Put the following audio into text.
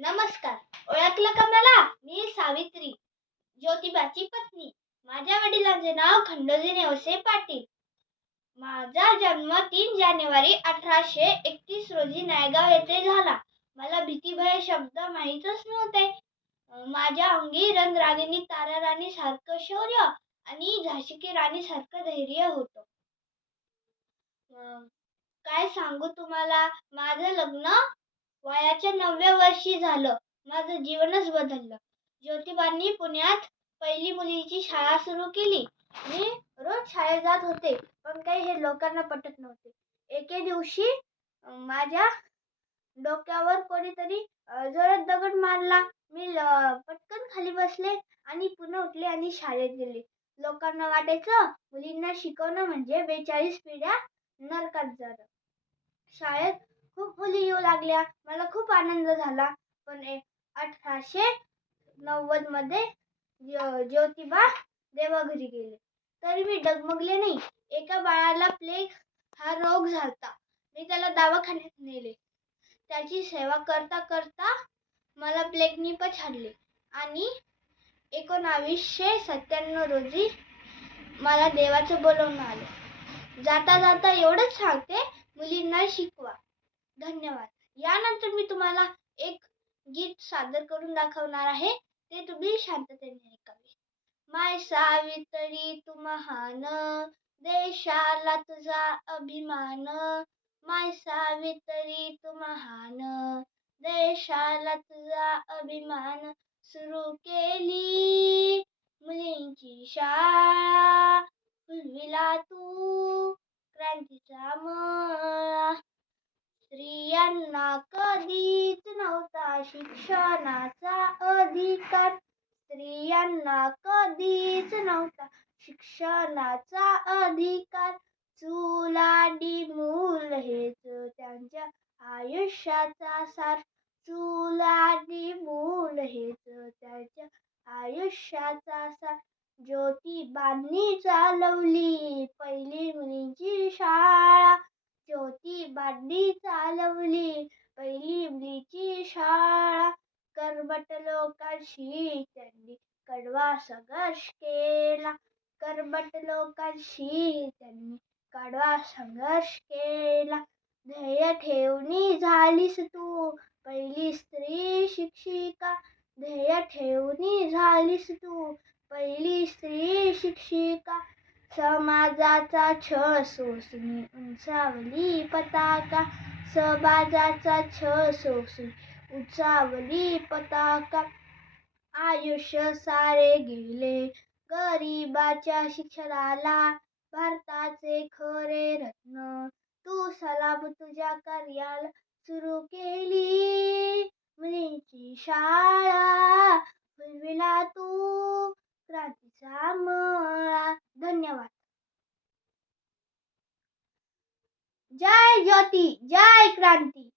नमस्कार. ओळखलं का मला? मी सावित्री ज्योतिबाची पत्नी. माझ्या वडिलांचे नाव खंडोजी नेवसे पाटील. माझा जन्म तीन जानेवारी अठराशे एकतीस रोजी नायगाव येथे झाला. मला भीतीभय शब्द माहीतच नव्हते. माझ्या अंगी रणरागिनी तारा राणी सारखं शौर्य आणि झाशिकी राणी सारखं धैर्य होतं. काय सांगू तुम्हाला? माझं लग्न वयाच्या नवव्या वर्षी झालं. माझं जीवनच बदललं. ज्योतिबांनी पुण्यात पहिली मुलीची शाळा सुरू केली. मी रोज शाळेत जात होते पण काही हे लोकांना पटत नव्हते. एके दिवशी माझ्या डोक्यावर कोणीतरी जोरात दगड मारला. मी पटकन खाली बसले आणि पुन्हा उठले आणि शाळेत गेले. लोकांना वाटायचं मुलींना शिकवणं म्हणजे बेचाळीस पिढ्या नरकात जाणं. शाळेत खूप मुली येऊ लागल्या. मला खूप आनंद झाला. पण अठराशे नव्वदमध्ये ज्यो- ज्योतिबा देवाघरी गेले. तरी मी डगमगले नाही. एका बाळाला प्लेग हा रोग झाला मी त्याला दवाखान्यात नेले. त्याची सेवा करता करता मला प्लेगनी पछाडले. आणि एकोणावीसशे सत्त्याण्णव रोजी मला देवाचं बोलवणं आलं. जाता जाता एवढंच सांगते मुलींना शिकवा. धन्यवाद. यानंतर मी तुम्हाला एक गीत सादर करून दाखवणार आहे. ते तुम्ही शांततेने ऐकावे. माय सावित्री तू महान. देशाला तुझा अभिमान. माय सावित्री तू महान. देशाला तुझा अभिमान सुरू केली. मुलींची शाळा फुलविला तू. क्रांतीचा मन त्यांना कधीच नव्हता शिक्षणाचा अधिकार. स्त्रियांना कधीच नव्हता शिक्षणाचा अधिकार. चुलाडी मूल हेच त्यांच्या आयुष्याचा सार. चुलाडी मूल हेच त्यांच्या आयुष्याचा सार. ज्योतिबांनी चालवली पहिली मुलींची शाळा. गाडी चालवली. पहिली मुलीची शाळा कर्मट लोकांशी त्यांनी कडवा संघर्ष केला. कर्मट लोकांशी त्यांनी कडवा संघर्ष केला. ध्येय ठेवणी झालीस तू. पहिली स्त्री शिक्षिका ध्येय ठेवणी झालीस तू. पहिली स्त्री शिक्षिका समाजाचा छळ सोसणी. उंचावली पताका समाजाचा छळ सोसणी. उंचावली पताका आयुष्य सारे गेले. गरिबाच्या शिक्षणाला भारताचे खरे रत्न. तू सलाम तुझ्या कार्याला सुरू केली. मुलींची शाळा फुलविला तू क्रांतीचा मळा धन्यवाद जय ज्योती जय क्रांती.